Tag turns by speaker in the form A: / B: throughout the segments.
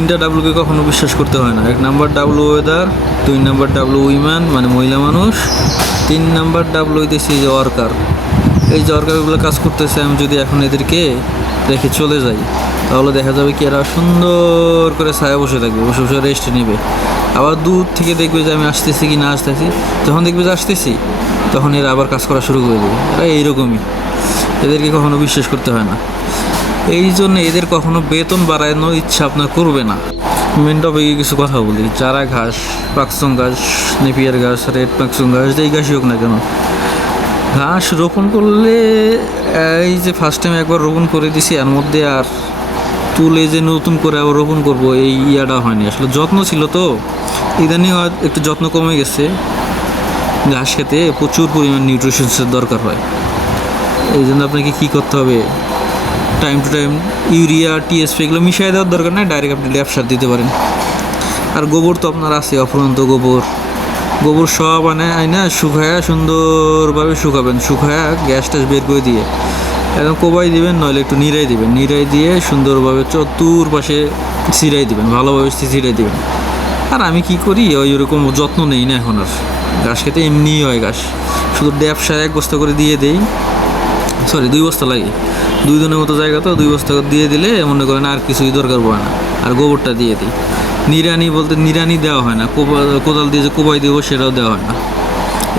A: তিনটা ডাব্লুকে কখনো বিশ্বাস করতে হয় না। এক নাম্বার ডাব্লু ওয়েদার দুই নাম্বার ডাব্লু উইম্যান মানে মহিলা মানুষ। তিন নাম্বার ডাব্লু এই যে ওয়ার্কার এই যে ওয়ার্কারগুলো কাজ করতেছে, আমি যদি এখন এদেরকে রেখে চলে যাই, তাহলে দেখা যাবে কি এরা সুন্দর করে ছায়া বসে থাকবে, বসে বসে রেস্ট নেবে। আবার দূর থেকে দেখবে যে আমি আসতেছি কি না আসতেছি। যখন দেখবে যে আসতেছি, তখন এরা আবার কাজ করা শুরু করে দেবে। এরা এইরকমই। এদেরকে কখনো বিশ্বাস করতে হয় না। এই জন্য এদের কখনো বেতন বাড়ানোর ইচ্ছা আপনার করবে না। মেন টপিকে কিছু কথা বলি। চারা ঘাস, পাকসং ঘাস, নেপিয়ার ঘাস, রেড পাকসং ঘাস, যেই ঘাসই হোক না কেন। ঘাস রোপণ করলে, এই যে ফার্স্ট টাইম একবার রোপণ করে দিছি, এর মধ্যে আর তুলে যে নতুন করে আবার রোপণ করব, এই ইয়াটা হয়নি। আসলে যত্ন ছিল তো। ইদানিং একটু যত্ন কমে গেছে। ঘাস খেতে প্রচুর পরিমাণ নিউট্রিশনসের দরকার হয়। এই জন্য আপনাকে কী করতে হবে? Time to time urea TSP এগুলো মিশিয়ে দেওয়ার দরকার নেই ডাইরেক্ট আপনি ল্যাব সার দিতে পারেন। আর গোবর তো আপনার আছে, অফুরন্ত গোবর। গোবর সব আনে, আইনা শুকায়া সুন্দরভাবে শুকাবেন, শুকায়া গ্যাস ট্যাস বের করে দিয়ে। একদম কোবাই দিবেন, নইলে একটু নিরাই দিবেন। নিরাই দিয়ে সুন্দরভাবে চতুর পাশে ছিড়াই দিবেন, ভালোভাবে ছিড়াই দিবেন। আর আমি কি করি, ওই ওরকম যত্ন নেই না এখন আর। ঘাস খেতে এমনিই হয় ঘাস। শুধু ড্যাপ সার এক বস্তা করে দিয়ে দেই। সরি দুই বস্তা লাগে। দুই মতো জায়গা তো, দুই বস্তা দিয়ে দিলে মনে করেন আর কিছুই দরকার পড়ে না। আর গোবরটা দিয়ে দিই। নিরানি বলতে নিরানি দেওয়া হয় না। কোদাল দিয়ে যে কোবাই দেবো সেটাও দেওয়া হয় না।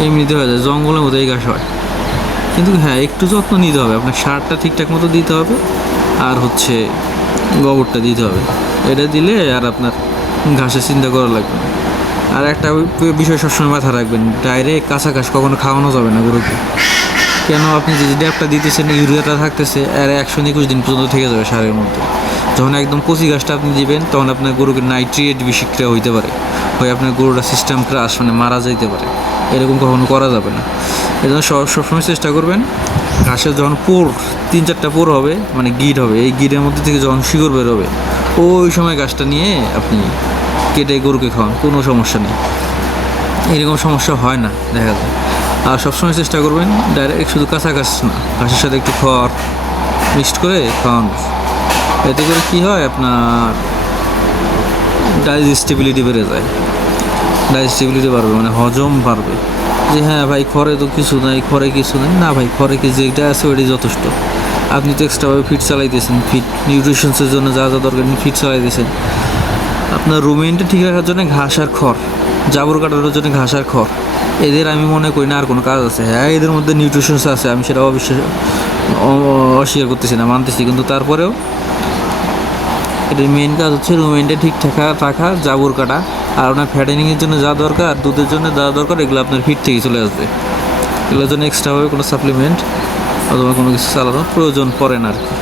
A: এমনিতে হয়ে যায়, জঙ্গলের মতো এই ঘাস হয়। কিন্তু হ্যাঁ একটু যত্ন নিতে হবে। আপনার সারটা ঠিকঠাক মতো দিতে হবে। আর হচ্ছে গোবরটা দিতে হবে। এটা দিলে আর আপনার ঘাসের চিন্তা করা লাগবে না। আর একটা বিষয় সবসময় মাথা রাখবেন, ডাইরেক্ট কাঁচা ঘাস কখনো খাওয়ানো যাবে না গরুকে। কেন আপনি যে ড্যাপটা দিতেছেন ইউরিয়াটা থাকতেছে, আর একশো একুশ দিন পর্যন্ত থেকে যাবে সারের মধ্যে। যখন একদম কচি গাছটা আপনি দিবেন, তখন আপনার গরুকে নাইট্রিয়েট বিষক্রিয়া হইতে পারে। হয়ে আপনার গরুটা সিস্টেম ক্রাশ মানে মারা যাইতে পারে। এরকম কখনো করা যাবে না। এই জন্য সব সবসময় চেষ্টা করবেন, ঘাসের যখন পোর, তিন চারটা পোর হবে মানে গিট হবে, এই গিটের মধ্যে থেকে যখন শিকড় বেরোবে ওই সময় গাছটা নিয়ে আপনি কেটে গরুকে খাওয়ান, কোনো সমস্যা নেই। এরকম সমস্যা হয় না, দেখা যায়। আর সবসময় চেষ্টা করবেন ডাইরেক্ট শুধু কাঁচা না ঘাসের সাথে একটু খড় মিক্সড করে খাওয়ানো। এতে করে কী হয় আপনার ডাইজেস্টিবিলিটি বেড়ে যায়। ডাইজেস্টিবিলিটি বাড়বে মানে হজম বাড়বে। যে হ্যাঁ ভাই, খড়ে তো কিছু নাই, খড়ে কিছু নাই। না ভাই, খড়ে কি যেটা আছে ওইটাই যথেষ্ট। আপনি তো এক্সট্রাভাবে ফিট চালাইতেছেন ফিট নিউট্রিশনসের জন্য যা যা দরকার ফিট চালাইতেছেন। আপনার রুমেনটা ঠিক রাখার জন্য ঘাস আর খড়, জাবর কাটানোর জন্য ঘাস আর খড়। এদের আমি মনে করি না আর কোনো কাজ আছে। হ্যাঁ এদের মধ্যে নিউট্রিশনস আছে, আমি সেটা অবিশ্বাস অস্বীকার করতেছি না, মানতেছি। কিন্তু তারপরেও এটার মেন কাজ হচ্ছে রুমেনটা ঠিক থাকা, রাখা, জাবর কাটা। আর আপনার ফ্যাটেনিংয়ের জন্য যা দরকার, দুধের জন্য যা দরকার, এগুলো আপনার ফিট থেকে চলে আসবে। এগুলোর জন্য এক্সট্রাভাবে কোনো সাপ্লিমেন্ট অথবা কোনো কিছু চালানোর প্রয়োজন পড়ে না আর কি।